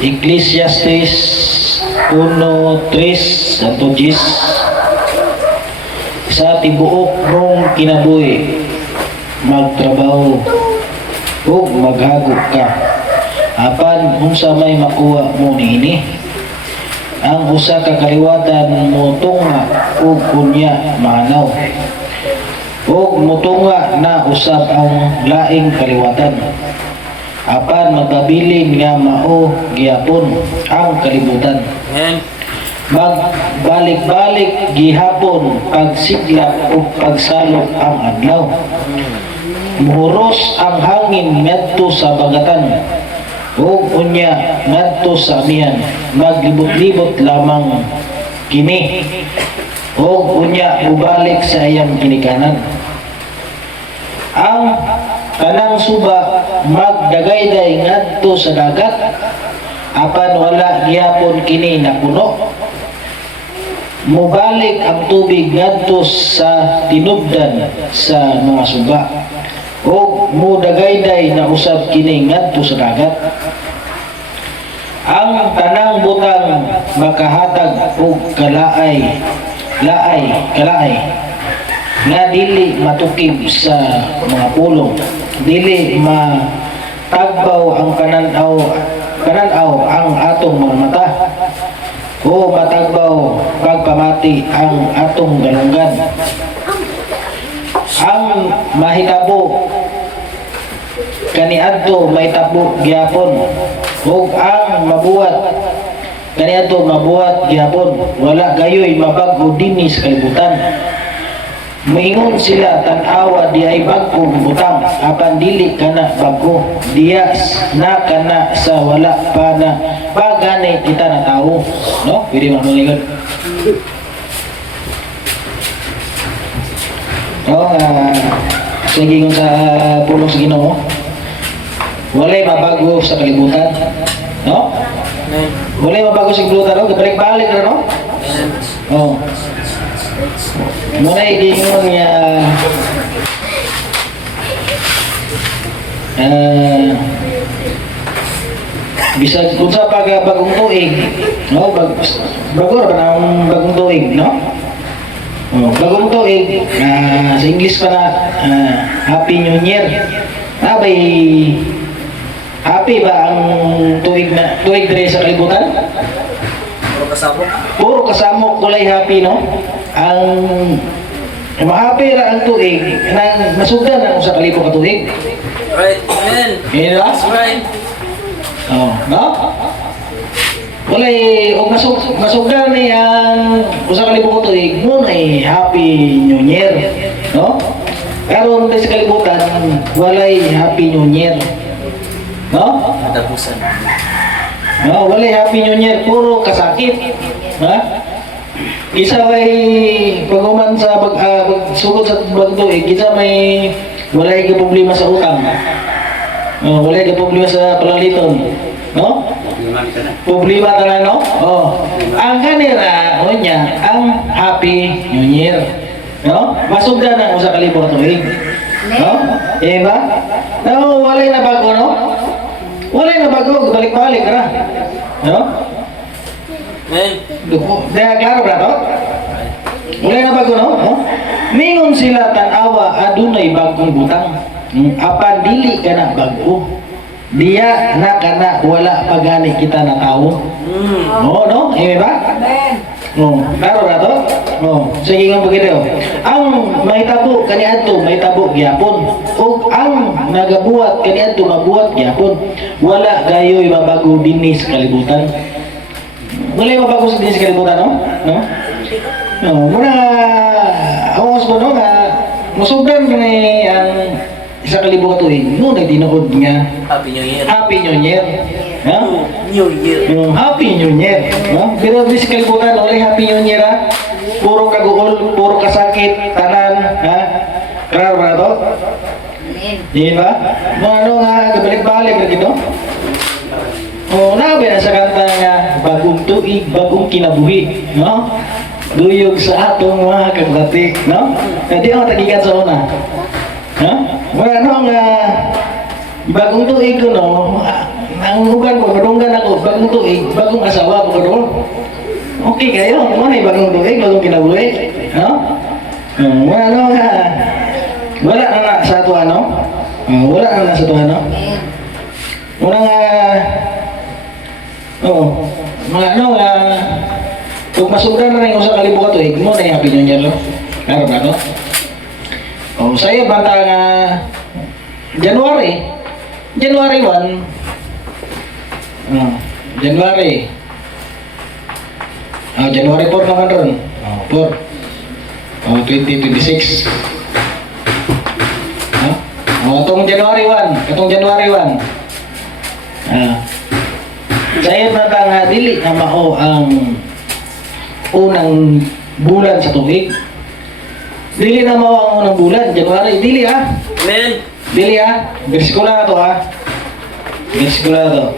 Ecclesiastes 1:3 at 10. Sa tibuok mong kinabuhi magtrabaho ug maghagok ka apan unsa may makuha mo niini. Ang usa ka kaliwatan mo tunga ug kunya manaw ug mutunga na usab ang laing kaliwatan apan magpabilin nga mao gihapon ang kalibutan. Magbalik-balik gihapon pagsiglap o pagsalok ang adlaw. Muhuros ang hangin ngadto sa bagatan ug unya ngadto sa amihan. Maglibot-libot lamang kini ug unya ubalik sa iyang ginikanan. Ang kanang suba magdagayday ngadto sa dagat apan wala gihapon kini napuno. Mubalik ang tubig ngadto sa tinubdan sa mga suba o mudagayday na usab kini ngadto sa dagat. Ang tanang butang makahatag og kalaay nga dili matukib sa mga pulong, dili matagbaw ang kananaw ang atong mga mata o matagbaw pagpamati ang atong galunggan. Ang mahitabo kaniadto mahitabo gihapon ug ang mabuhat kaniadto mabuhat gihapon. Wala gayoy mabag-o dinhi sa kalibutan. Maingon sila tan-awa di ay bagong butang apan dili kana bago diya na kana sa wala pa na pagani kita na tao, no? Pwede mo malingon. Sige sa pulong sa Ginoo. Walay mabago sa kalibutan, no? Walay mabago sa kalibutan, no? Balik-balik na, no? Oh. Muna igingon niya bisag kung sa bagong tuig, no? Bago na ang bagong tuig, no? Oh, bagong tuig, sa English pa na Happy New Year. Happy ba ang tuig dire sa kalibutan? Puro kasamok kulay happy, no? Ang mahappy ra ang tuig nang masugdan ang usa ka libo ka tuig. Right, amen. That's right. Oh, no? Walay o masugdan ni ang usa ka libo ka tuig mo ay Happy New Year, no? Karon sa kalibutan walay Happy New Year. No? Natapusan. No, walay Happy New Year, puro kasakit. Ha? Isa may paghuman sa pagsugod sa bagto, kita may walay ka problema sa utang. No, walay ka problema sa palaliton. No? Problema ka na, no? Oh. Ang kanira, o niya, ang Happy New Year. No? Masugdan ang usa ka libo ka tuig. No? Ba? No, walay na bago, no? Walay na bago, balik-balik na. No? Dahil klaro ba to? Walay na bago, no? Mingon sila tan-awa adunay bagong butang. Apan dili ka na bago. Diya na kana wala pagani kita na tao. No? Ba? Klaro ba to? Sige nga pagkita. Ang mahitabo kaniadto mahitabo gyapon. Ug ang nagabuhat kaniadto mabuhat gyapon. Wala gayoy mabago dinhi sa kalibutan. Wala mabago sa dinhi sa kalibutan, no? No, muna awas mo, no, nga musugdan ni ang isa ka libo ka tuig, no, nagtinuod nga Happy New Year. Happy New Year. No? New Year. Happy New Year, no? Pero di sa kalibutan, wala Happy New Year, ha? Puro kaguol, puro kasakit, tanan, ha? Klaro ba na to? Di ba? Ano nga, kabalik-balik na dito? Nabi na sa kanta nga bagong tuig, bagong kinabuhi, no? Duyog sa atong mga kagbati, no? Hindi ako tagikan sa una. No? Ano nga bagong tuig ko, no? ang uban ko, madunggan ako, bagong tuig, bagong asawa po ko. Okay kayo, ano na bagong tuig, bagong kinabuhi. No? Ano nga, wala na na sa ito ano? Wala na na sa ito ano? Unang mga ano kung masudan na rin kung sa kalibuka tuig mo na yung happy new year, no? Klaro ba to? Saya banta nga January 1 January January 4 naman ron 2026 itong January 1 saya banta nga dili na mao ang unang bulan sa tuig. Dili na mao ang unang bulan, January. Dili Amen. Dili Bersikulo na to Bersikulo na to.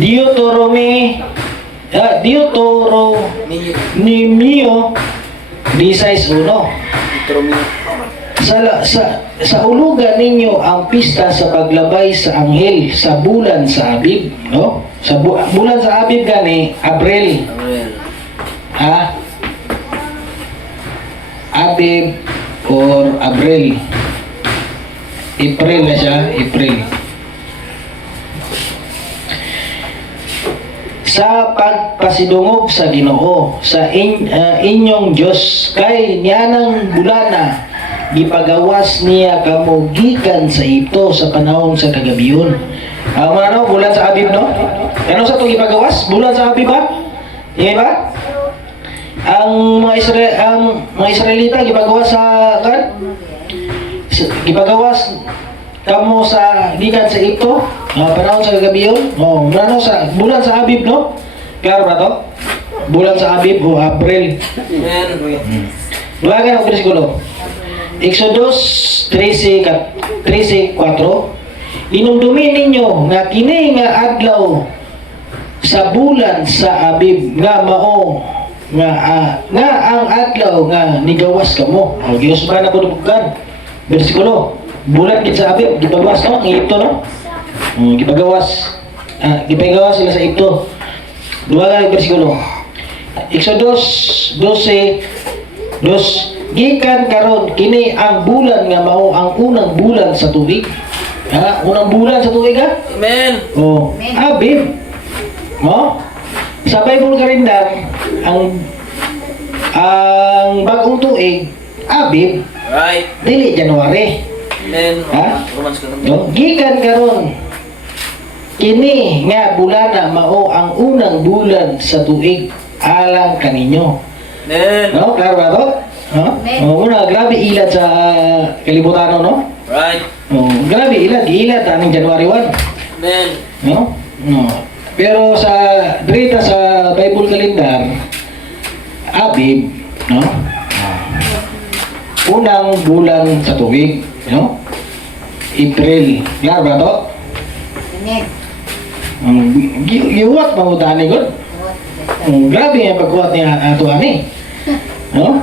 Deuteronomio 16:1. Sa ulugan ninyo ang pista sa paglabay sa anghel sa bulan sa Abib, no? Sa bulan sa Abib gani, Abril. Abib or Abril. April na siya, April. Sa pagpasidungog sa Ginoo sa inyong Dios kay niyanang bulana gipagawas niya kamo gikan sa ito sa panahon sa kagabiyon. Ano bulan sa Abib, no? Ano sa itong gipagawas? Bulan sa Abib ba? Hindi ba? Ang mga Israelita gipagawas sa gipagawas kamo sa gikan sa ito panahon sa kagabiyon. Ano sa bulan sa Abib, no? Klaro ba to? Bulan sa Abib o April. Amen. Duwagan ang bersikulo. Exodus 13:4 Inumdumi ninyo nga kini nga adlaw sa bulan sa Abib nga mao nga ang adlaw nga nigawas kamo. Dios ba na pudugkan? Bersikulo. Bulan kit sa Abib gipagawas no ang Egipto, no? Gipagawas sila sa Egipto. Duwagan ang bersikulo. Exodus 12:2 gikan karon kini ang bulan nga mao ang unang bulan sa tuig. Unang bulan sa tuig Amen. Abib. No? Sa Bible kalendar ang bagong tuig Abib, Right. dili January. Amen. Romans ka naman. No? Gikan karon kini nga bulana mao ang unang bulan sa tuig alang kaninyo. Amen. No, klaro ba to? Una, grabe ilad sa kalibutan, no? Right. Grabe ilad aning January 1. Amen. No? Pero sa drita sa Bible calendar, Abib, no? Unang bulan sa tuig, no? April. Klaro ba to? Giwat mangutani gud. Grabe ang pagkuhat niya ato ani. No?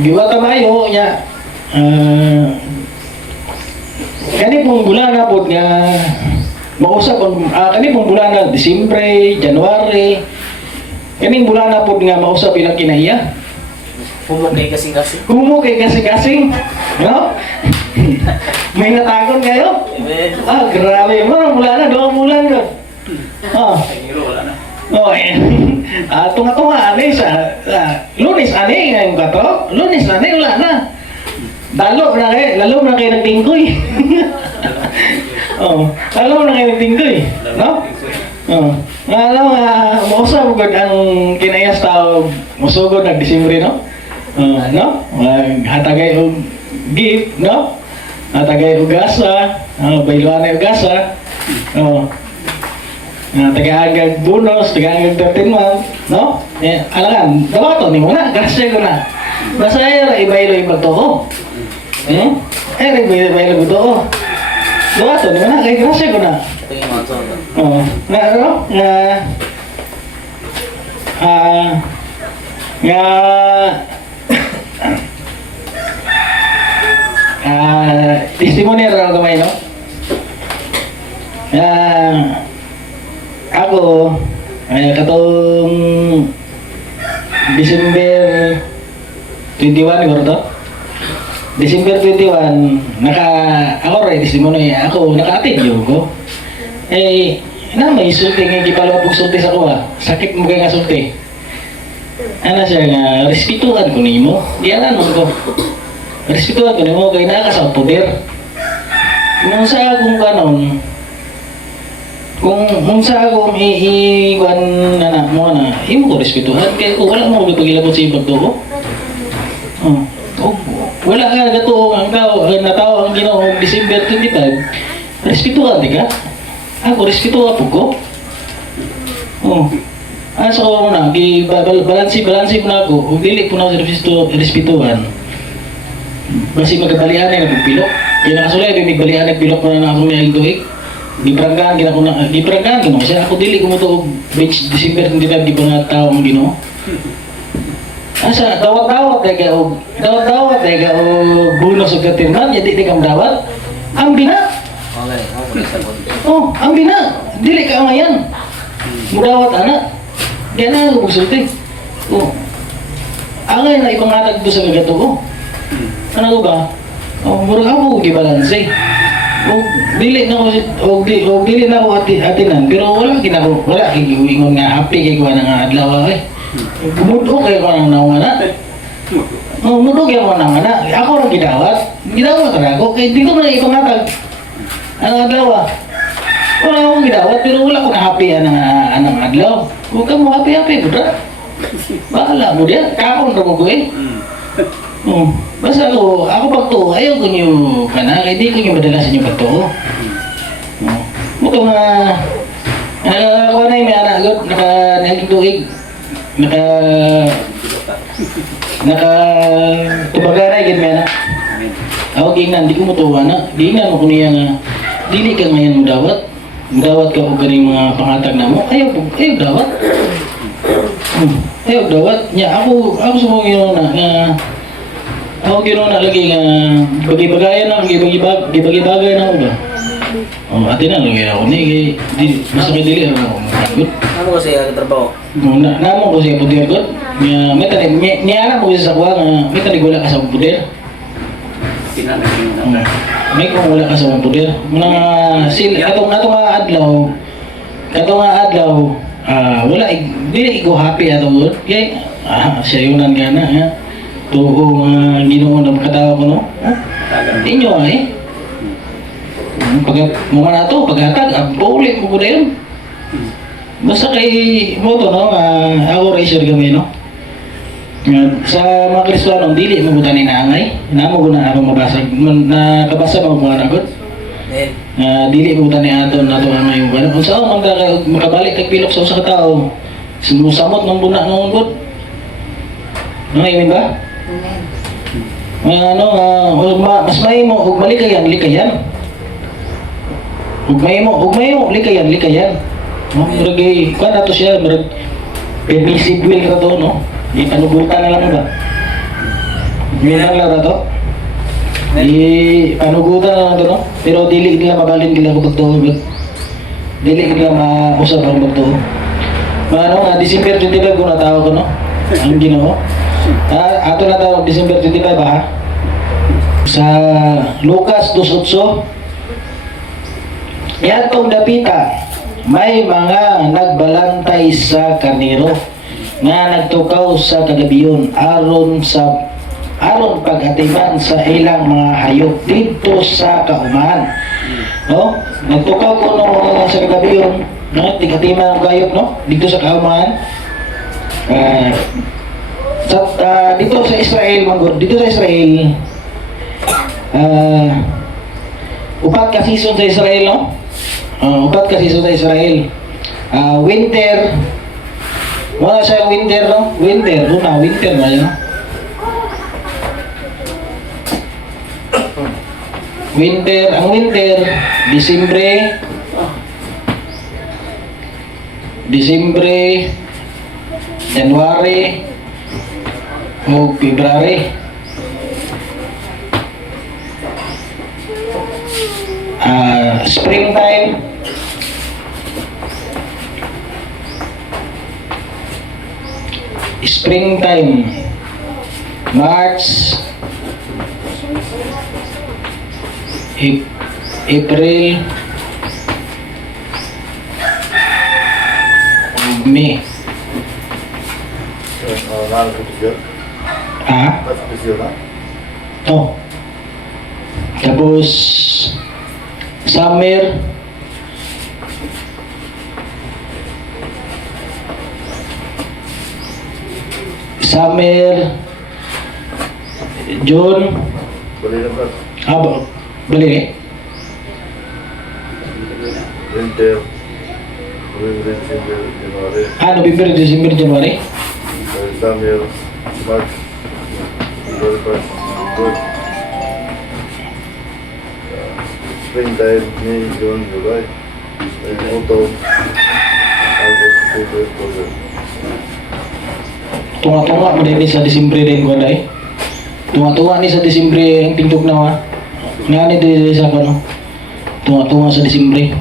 Giwat mayo nya kani pong bulan na pod nga mausap kani pong bulan na Disyembre, January. Kaning bulan na pod nga mausap ilang kinaiya. Humo kay kasing-kasing. Kumo kay kasing-kasing, no? May natagon kayo? Amen. Grabe. Mga bulan na, 2 bulan na. Wala na. Tunga-tunga, Lunes, ngayon ka to? Lunes, wala na. Lalo na kayo nagtingkoy. Lalo na kayo nagtingkoy. No? Alam nga, mausap ko ang kinayas tao, musugod na Disyembre, no? No? Hatagay og gift, no? Hatagay og gasa, bailuan na og gasa. Tagaagag bonus, tagaagag 13 month, no? Alangan, dawato ni mo na, grasya ko na. Basta ay ibaylo yung pagtoo. Ibaylo ko to. Dawato ni mo na, kay grasya ko na. Ito yung mga to. Testimony rin ako kamay, no? Ako, katong December 21, siguro to? December 21, ako rin, ako, naka-attend yun ko. May sulti nga, gipalaw pag sulti sa kuha. Sakit mo kaya nga sulti. Ano siya nga, respetuhan ko nimo. Di alam ko. Respetuhan ko nimo, kaya nakasa poder. Kung sa akong kanon, kung sa akong iiwan na mo na, imo ko respetuhan. Kaya kung wala mo pagilabot sa ibag ko. Wala ka gato ang natawa ang Ginoo December 25. Respetuhan di ka? Ako respetuhan po ko. So ako na, balansi mo na ako. Kung dili po na ako sa respetuhan. Basi magkabalian na nagpilok. Kaya nakasulay, may balian nagpilok ko na ako may tuig. Gipranggaan ko siya. Ako dili ko mo to beach December 25 di ba nga tao ang Ginoo. Asa dawat-dawat daga og bonus og katirman jadi di kam dawat. Ang bina. Ang bina. Dili ka ngayon. Mudawat ana. Diyan na ko sulti. Angay na ibang hatag do sa gato ko. Ano ba? Murag ako gibalanse. Dili na ko dili na ko atinan pero wala giingon nga happy kay ko nga adlaw ay. Mudok kayo ko ng naungan na. Mudok kayo ko ng naungan na. Ako lang gidawat na ako. Kaya dito mo na ipangatag. Anong adlaw wala akong gidawat pero wala ko na happy anong adlaw. Huwag ka mo happy, buta. Bahala mo diyan. Kaon na mo ko eh. Basta ako pag to, ayaw ko nyo ka na. Kaya di ko nyo madala sa inyo pag to. Mukhang kuha na yung may anagot. Naging tuig. Tubagara yun may anak. Ako gingnan, di ko mutuwa na. Gingnan mo ko niya nga. Dili ka ngayon mo dawat. Dawat ka o ganing mga pangatag na mo. Ayaw dawat. Ayaw dawat. Ako sa mga ginoon na. Ako ginoon na lagi nga. Bagay-bagayan na. Bagay-bagay na ako ba? Ate na lang ako ni. Basta kay dili ako. Ano kasi ang trabaho? Namo ko siya puder ko. Niya alam ko sa kuha nga. May tanig wala ka sa puder. May kung wala ka sa puder. Atong nga adlaw, wala, di ko happy ato ko. Kaya, siya yunan nga na, ha? Tuho nga Ginoo na makatawa ko, no? Inyo ay. Pag mga na ito, paghatag, paulit mo ko na yun. Basta kay mo to, no? Ako racer kami, no? Sa mga Kristiyano, dili mo buta ni naangay. Namo ko na ako mabasag. Nakabasa mo mga nagot. Dili mo buta ni aton ang ngayon. Kung saan man makabalik kay pilok sa usa ka tao, sumusamot ng buna ng ungkod. Nangayon ba? Mas may mo, ug malikayan, likayan. Ug may mo, likayan. Murag kuan ato siya, murag permissive will ka to, no? Panugutan na lang ba? Yun lang lang to? Panugutan na lang to, no? Pero dili nila mabalin nila ko pagtuhog. Dili nila mausap ang pagtuhog. December 25 ko natawag ko, no? Ang Ginoo. Ato natawag December 25 ba, ha? Sa Lucas 2:8 Yatong dapita, may mga nagbalantay sa karnero nga nagtukaw sa kagabiyon aron pagatiman sa ilang mga hayop dito sa kaumahan. No? Nagtukaw ko sa kagabiyon, no? Tigatiman ang hayop, no? Dito sa kaumahan. Dito sa Israel, upat ka season sa Israel, no? Upat ka season sa Israel. Winter. Wala siya winter, no? Winter na yun. Ang winter, Disyembre, January, o February. Springtime, springtime, March, April, May. Ah? Oh. Tapos summer, June, bali eh. Winter, January, November, December, January. summer, March, April, good. Springtime, May, June, July, autumn, August, September, October. Tunga-tunga mo din sa Disimbre din ko day. Tunga-tunga ni sa Disimbre ang tingtok na wa. Ngani din sa ano. Tunga-tunga sa Disimbre.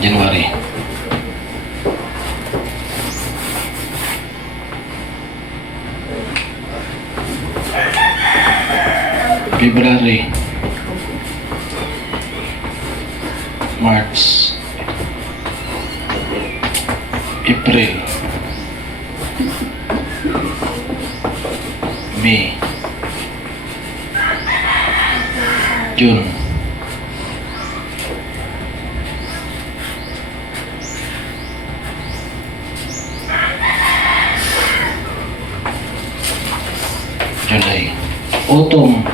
January. February, March, April, May, June, July, autumn,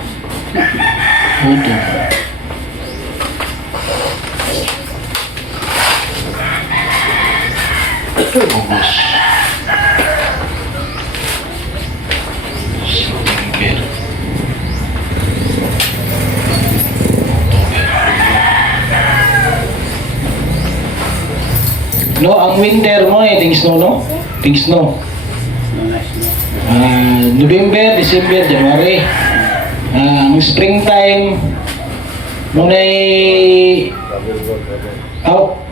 August, September, October. No, ang winter mo ting snow, no? Ting snow. November, December, January. Ang springtime mo na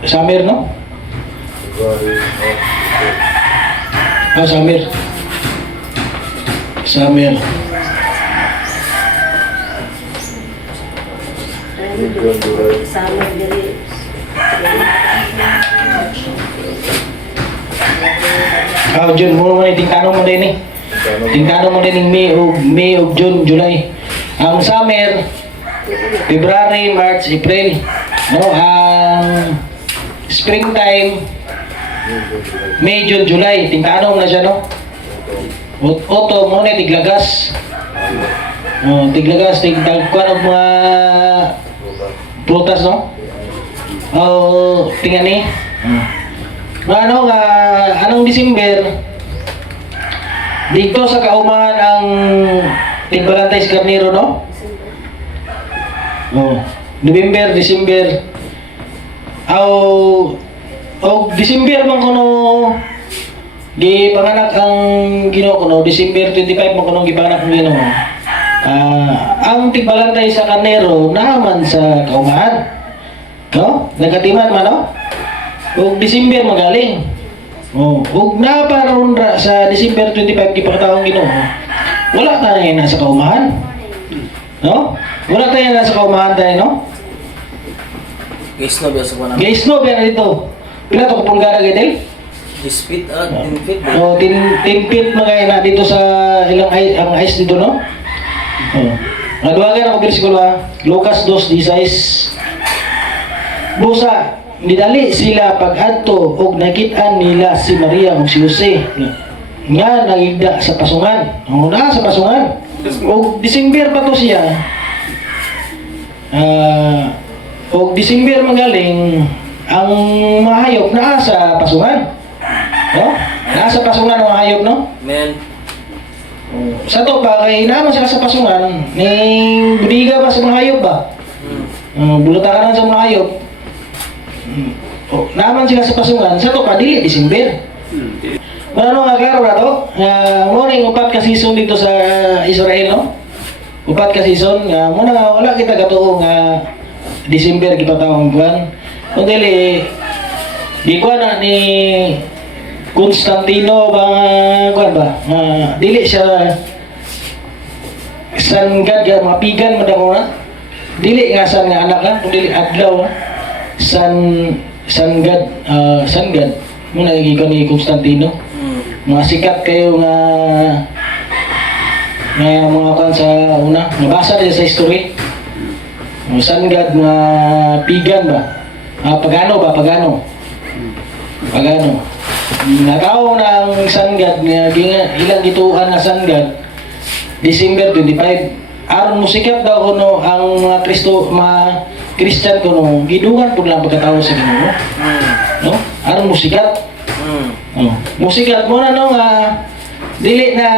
summer, no? February, March, Summer. Summer. June, July, Summer diri. June mo man tingkano mo din eh. Tingkano mo din May ug June, July. Ang summer, February, March, April. No, ang springtime, May, June, July. Tingkano na siya, no? Autumn mo na tiglagas. Tiglagas, tigdagkuan og mga prutas, no? Tingani. Ano nga, anong December, dito sa kaumahan ang Tigbalantays Carnero, no? November, December, December man kuno di panganak ang Ginoo kuno, December 25 man kuno gipanganak ang Ginoo. Ang Tigbalantay sa Carnero naman sa kaumahan. No? Nagatiman man, no? Ug December magaling. Ug naparon ra sa December 25 gipakataong Ginoo. Wala tayo nasa kaumahan. No? Wala tayo nasa kaumahan tayo, no? Guys, no, biasa ko na. Guys, no, biya dito. Pila to kapulgara gid? 10 feet, 10 feet. 10 feet mga na dito sa ilang ang ice dito, no? Naduwagan ako bersikulo Lucas 2:16. Busa nidali sila pag-adto ug nakit-an nila si Maria ug si Jose nga nangigda sa pasungan. Na sa pasungan. Og December pa to siya. Og December magaling ang mga hayop naa sa pasungan. No? Naa sa pasungan ang mga hayop, no? Men, Sa to ba kay naman sila sa pasungan, ning budiga ba sa mga hayop ba? Bulatakan sa mga hayop. Naman sila sa pasungan, sa to pa dili December. Ano nga klaro na to? Morning upat ka season dito sa Israel, no? Upat ka season nga muna nga wala kita katuo nga December gipatawag kuan. Kung dili di kuan na ni Constantino ba kuan ba? Dili siya san gad nga mga pigan madamo na. Dili nga san nga anak ka, kung dili adlaw san gad muna gikan ni Constantino. Mga sikat kayo nga mga kan sa una nabasa din sa history sangad nga pigan ba pagano nakaw ng sangad nga ilang gituan na sangad December 25 aron musikat daw kuno ang mga Christian kuno gidugan pud lang pagkatao sa Ginoo no aron musikat musikat mo na no nga dili na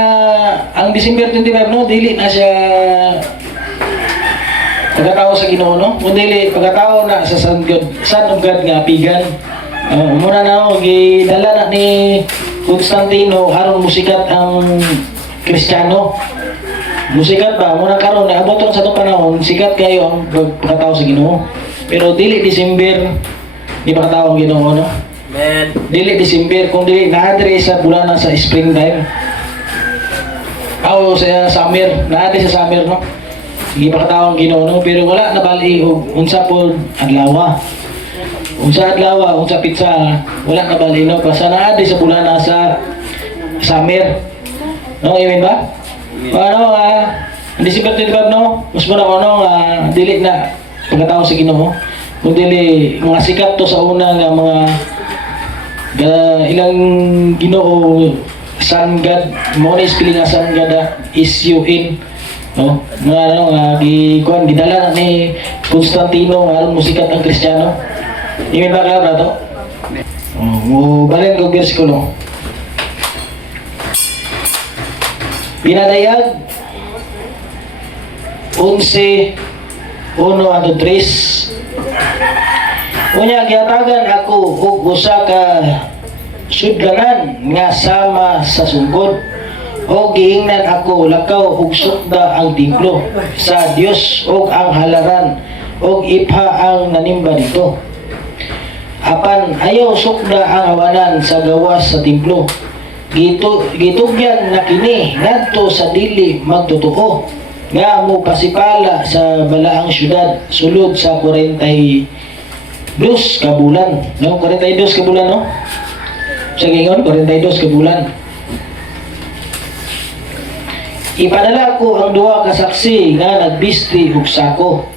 ang December 25 no dili na siya pagkatao sa Ginoo no dili pagkatao na sa Son of God nga pigan muna na no gidala na ni Constantino aron musikat ang Kristiyano musikat ba muna karon naabot sa atong panahon sikat kayo ang pagkatao sa Ginoo pero dili December di pagkatao ang Ginoo no Man. dili December kung dili naadre sa bulan sa springtime sa summer naadre sa summer no hindi pa katawang Ginoo no pero wala na bali og unsa pod adlaw unsa pitsa wala na bali no basta naadre sa bulan sa summer no amen ba ano December 25 no mas muna ano dili na pagkatao sa Ginoo kung dili mga sikat to sa una nga mga ilang Ginoo Sun God mo na spelling nga Sun God S-U-N no mga ano gikuan gidala na ni Constantino aron musikat ang Kristiyano imin ba ka brato mo balen ko bersikulo pinadayag 11:1-3 unya giatagan ako og usa ka sudlanan nga sama sa sungkod o giingnan ako lakaw og sukda ang templo sa Dios og ang halaran og ipha ang nanimba dito apan ayaw sukda ang awanan sa gawas sa templo gitugyan na kini ngadto sa dili magtotoo nga mo pasipala sa balaang syudad sulod sa 42 ka bulan no 42 ka bulan no sa gingon 42 ka bulan ipadala ko ang duha ka saksi nga nagbisti og sako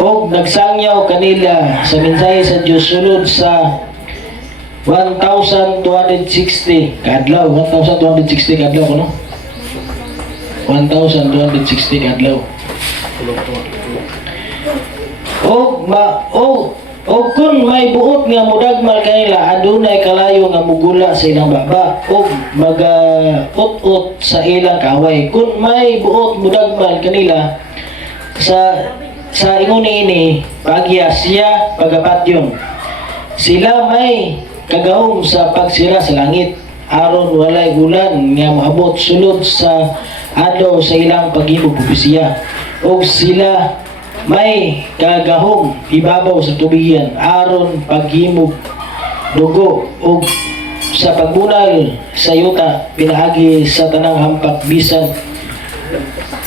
og nagsangyaw kanila sa mensahe sa Dios sulod sa 1,260 kadlaw 1,260 kadlaw kuno 1,260 kadlaw og kun may buot nga mudagmal kanila adunay kalayo nga mugula sa ilang baba og mag-ut-ut sa ilang kaway kun may buot mudagmal kanila sa ingon ini pagya siya pagapatyon sila may kagahom sa pagsira sa langit aron walay ulan nga maabot sulod sa adlaw sa ilang paghimog propesiya og sila may kagahom ibabaw sa tubigan aron paghimog dugo og sa pagbunal sa yuta pinaagi sa tanang hampak bisan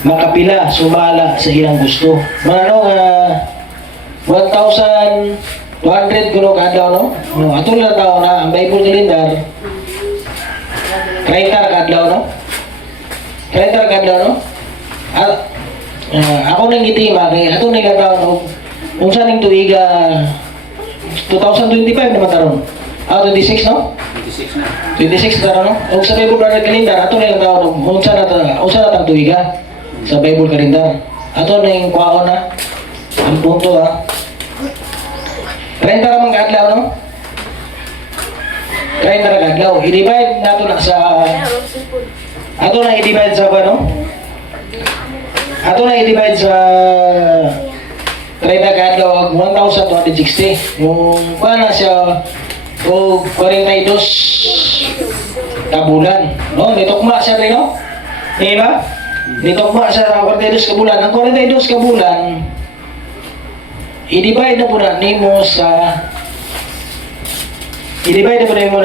makapila sumala sa ilang gusto manano nga 1,200 kuno ka adlaw no atong lang tao na ang Bible calendar 30 ka adlaw no 30 ka adlaw no ako nang gitima kay ato na ilang taon kung saan yung tuiga 2025 naman taron 26 no? 26 taron no? O sa Bible calendar ato na ilang taon kung saan na tuiga sa Bible calendar ato na yung kwaon na ang punto 30 ramang kaadlaw no? 30 ramang kaadlaw i-divide nato na sa ato na i-divide sa ano? Ato na i-divide sa 30 kadlaw 1,260 yung na siya o 42 ka bulan no nitukma siya rin no di ba Dito ba sa 42 ka bulan? Ang 42 ka bulan, i-divide na po na nimo sa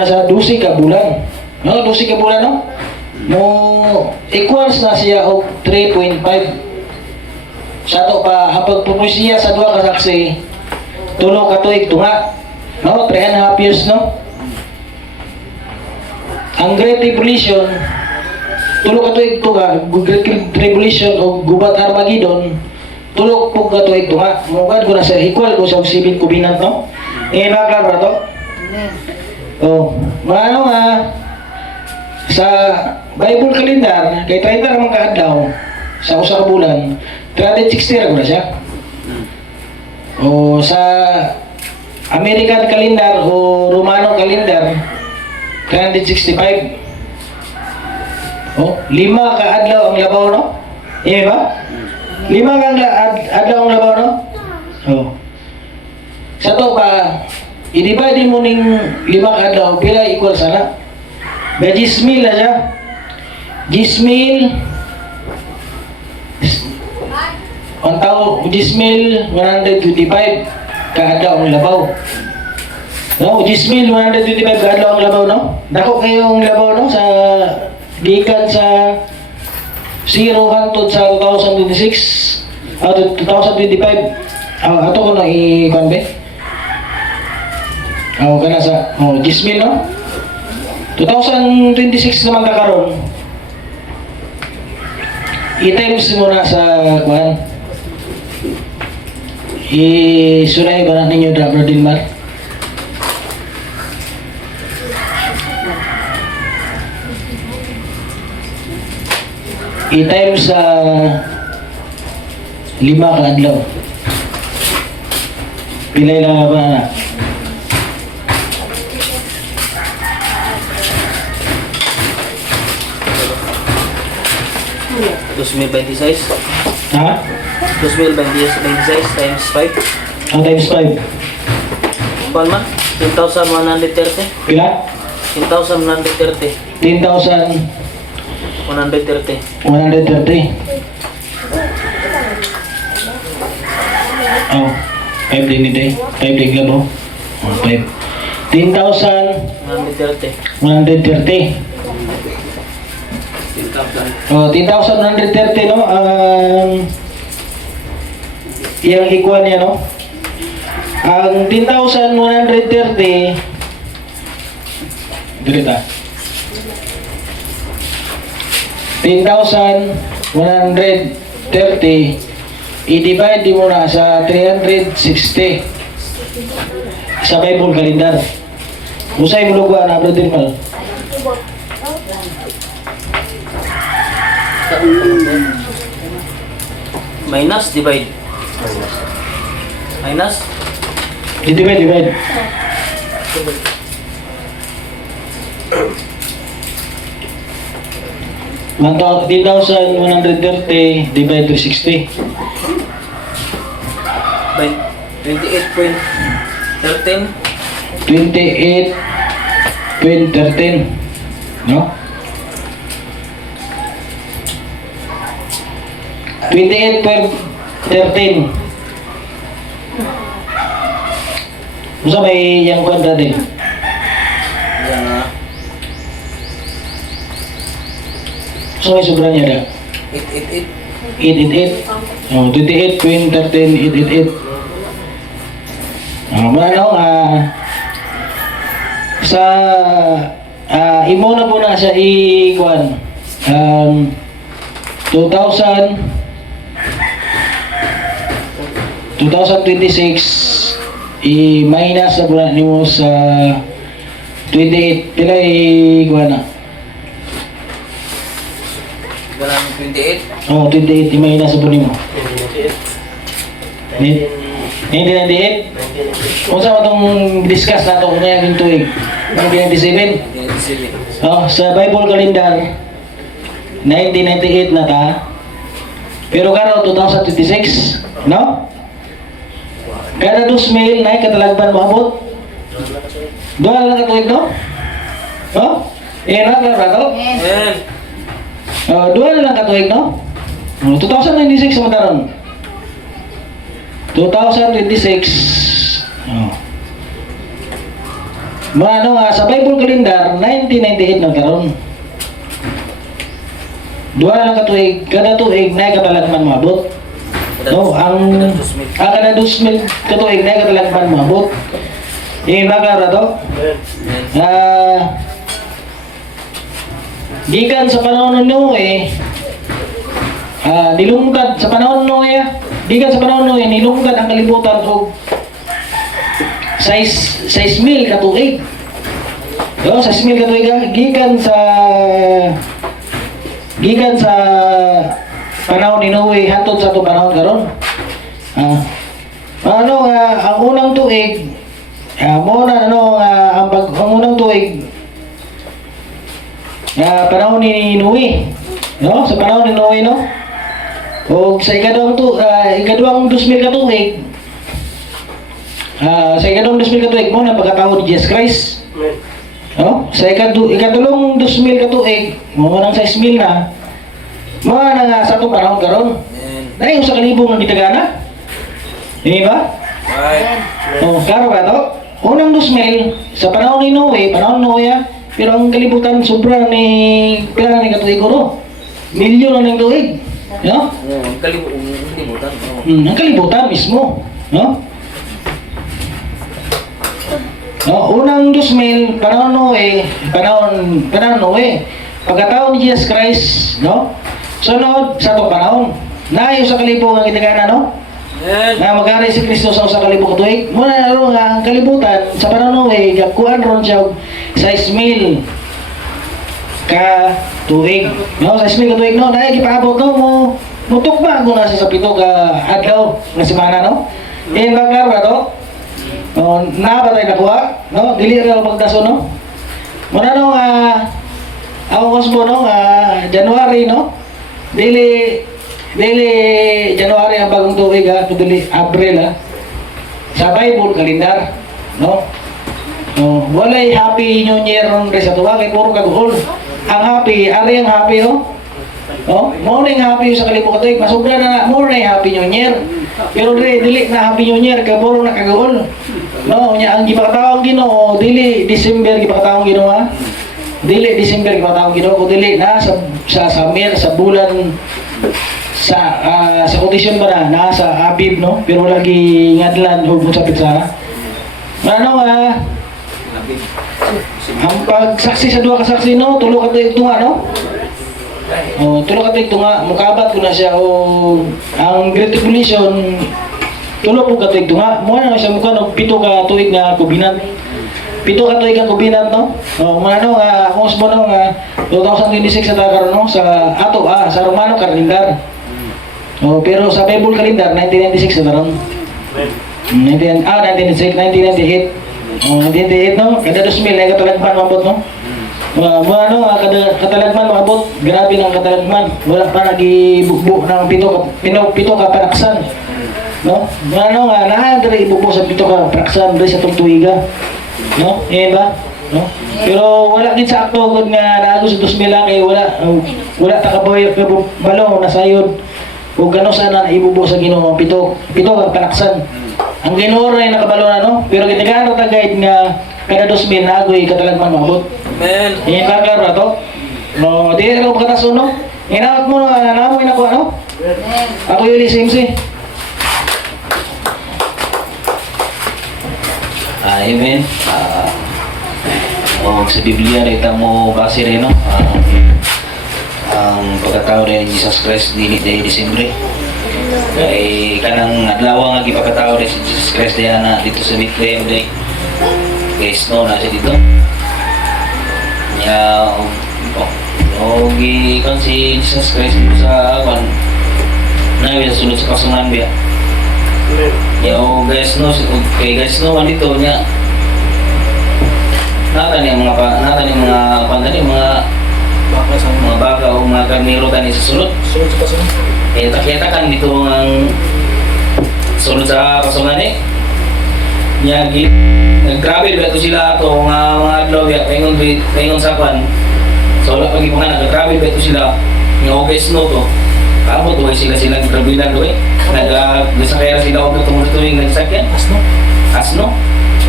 sa 12 ka bulan. No, 12 ka bulan, no? Mo equals na siya og 3.5. Sa to pa hapag pupusya sa duha ka saksi, tulo ka tuig tunga. No, 3.5 years, no? Ang Great Tribulation, tulo ka tuig tunga, Great Tribulation o Gubat Armageddon, tulo po ka tuig tunga. Mugad ko na sa equal ko sa 7 kubinat, no? Nakaklar ba to? Oh, maano nga, sa Bible calendar, kay 30 naman kaadlaw, sa usa ka bulan, 360 ra na siya. O sa American calendar o Romano calendar, 365. Oh, 5 ka adlaw ang labaw, no? Ba? 5 ka adlaw ang labaw, no? Oh. Sa to pa, i-divide mo ning 5 ka adlaw, pila equal sana? May 10,000 na siya. 10,000 10,125 kaadlaw ang labaw. No, 10,125 kaadlaw ang labaw, no? Dako kayong labaw, no? Sa gikan sa 0 hangtod sa 2026 2025. Ato ko na i-convey. Kana sa 10,000, no? 2026 naman kakaroon. I-times mo na sa kuhan. I-sunay ba na ninyo Bro Dilmar? I-times sa 5 ka adlaw. Pilay lang ba na? 2026. Ha? 2026 times 5. Times 5. Kuan man? 10,130. Pila? 10,130. 10,130. 130. Oh, 5 din ito eh. 5 din labo. 5. 130. 10,130. Oh, 10,130, no? Yang equal niya, no? Ang 10,130 dirita. 10,130 i-divide mo na sa 360 sa Bible calendar. Usay mo lugwa na Bro Dilmar. Minus, divide. Minus. Divide. One 10,130 divide 360. 28.13. 28.13. No? 28.13. Masa may yang kwenta din? Yan na. So may sobra niya da? 888. 888. Oh, 28.13, 888. Ano, sa imo na po na sa i-kwan 2026 i-minus na po na nimo sa 28 pila i-kwan na? Ganang 28. Oh, 28 i-minus na po nimo 1998? Kung saan itong discuss na ito, kung yung tuig? 1997? Oh, sa Bible calendar, 1998 na ta. Pero karo 2026, no? Kada 2,000 na katalagpan maabot. Doon lang katuig, no? No? Na to? Ayan. Doon lang katuig, no? 2026 sa mataron. 2026. Oh. Ano nga, sa Bible calendar, 1998 na karon. Duha na lang katuig, kada tuig na katalagman maabot. No, kada 2000 katuig na katalagman maabot. Bagara to. Gikan sa panahon ng Noe, nilungtad sa panahon ng Noe, gikan sa panahon ng Noe, nilungtad ang kalibutan og 6,000 katuig. Yo, 6,000 katuig gikan sa panahon ni Noe hatod sa ato panahon karon. Ang unang tuig ang unang tuig panahon ni Noe, no? Sa panahon ni Noe, no? O sa ikaduhang 2000 katuig, sa ikaduhang 2000 katuig mo na pagkatao ni Jesus Christ, no? Sa ikadulong 2000 katuig mo nang 6,000 na mo na sa itong panahon karon. Dahil sa kalibong ng gitagana, di ba? Klaro ba ito? Unang 2000 sa panahon ni Noe, pero ang kalibutan sobra ni pila ni katuig ko, milyon na ng tuig, no? Ang kalibutan. Ang kalibutan mismo, no? Unang 2000 panahon Noe, pagkatao ni Jesus Christ, no? Sunod sa itong panahon, nayo sa kalibong ang itagana, no? Na magari si Kristo sa usa ka libo ka tuig. Muna ro nga ang kalibutan sa panahon Noe, gakuan ron siya 6,000 ka tuig. No, 6,000 ka tuig, no? Dahil gipaabot, no? Mutukba ko na siya sa 7 ka adlaw na semana, no? Bagara ba to? No, na ba tayo nakuha? No, dili ra magdaso, no? Muna no, awas mo, no? January, no? Dili January ang bagong tuig, kundi April, sa Bible calendar, no? Walay Happy New Year ron sa tuwa, kay puro kaguhol. Ang happy, ari ang happy, no? Morning happy sa kalibo katuig, masubra na morning Happy New Year. Pero dili na Happy New Year, kay puro na kaguhol. No, ang gipakatawag Ginoo, dili December gipakatawag Ginoo, ha? Dili December gipakatawag Ginoo, kundi dili na sa summer, sa bulan sa kondisyon ba na sa Abib, no? Pero lagi ngadlan o musapit sa ang pagsaksi sa duha ka saksi, no? Tulo ka tuig tunga, no? Tulo ka tuig tunga, mukabat ko na siya o ang Great Tribulation tulo po ka tuig tunga. Muna na siya mukha no, 7 ka tuig nga kubinat. 7 ka tuig nga kubinat, no? Kung mo no, 2026 sa karon, no? Sa ato, sa Romano kalendar. Pero sa Bible calendar, 1996 na ron. 1998. 1998, no? Kada 2000 ay katalagman mabot, no? Kada katalagman mabot, grabe ng katalagman. Wala pa nag-ibukbo ng 7 ka paraksan. No? Nakadari ibukbo sa 7 ka paraksan dahil sa itong tuiga. No? Ba? No? Pero wala din sa akto nga naagos sa 2000 lang, wala takaboy balong nasayod. O gano'n sana ibubo sa Ginoo, 7 ka panaksan. Ang Ginoo rin nakabalo na, no? Pero gitagano tagayd nga kada 2000 na agoy katalagman mabot. Amen. Klaro na to? No, di rin ako pagkataso, no? Inawat mo, naamoy na ko, ano? Ako yung LCMC. Amen. Sa Biblia rin mo base rin, no? Ang pagkatao rin ni Jesus Christ dili dahil Disyembre. Kay kanang adlaw nga gipakatao rin si Jesus Christ na dito sa Bethlehem day. Guys, no, na siya dito. Gikan si Jesus Christ sa awan. Nabi sa sulod sa kasungan biya. Guys, no, dito niya. Nata ni mga baka o mga karnero tani sa sulod. Kita kan dito ang sulod sa pasungan nag-grabe ba ito sila ito mga adlaw paingon sa kwan. So wala pag ipangan nag-grabe ba ito sila nga guys no to Kamu tuloy sila grabilan doy. Nagsakaya sila og tuwing nagsakyan. Asno.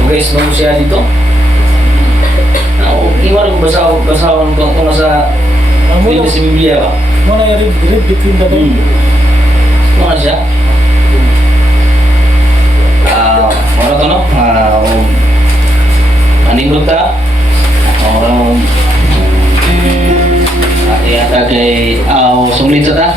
Okay, asno siya dito. Iwan ko basawan kung nasa dito sa Biblia ba? Mana yang read between the line. Ano siya? Ano to no? Anindot ta? Ate ata kay sumlit sa ta?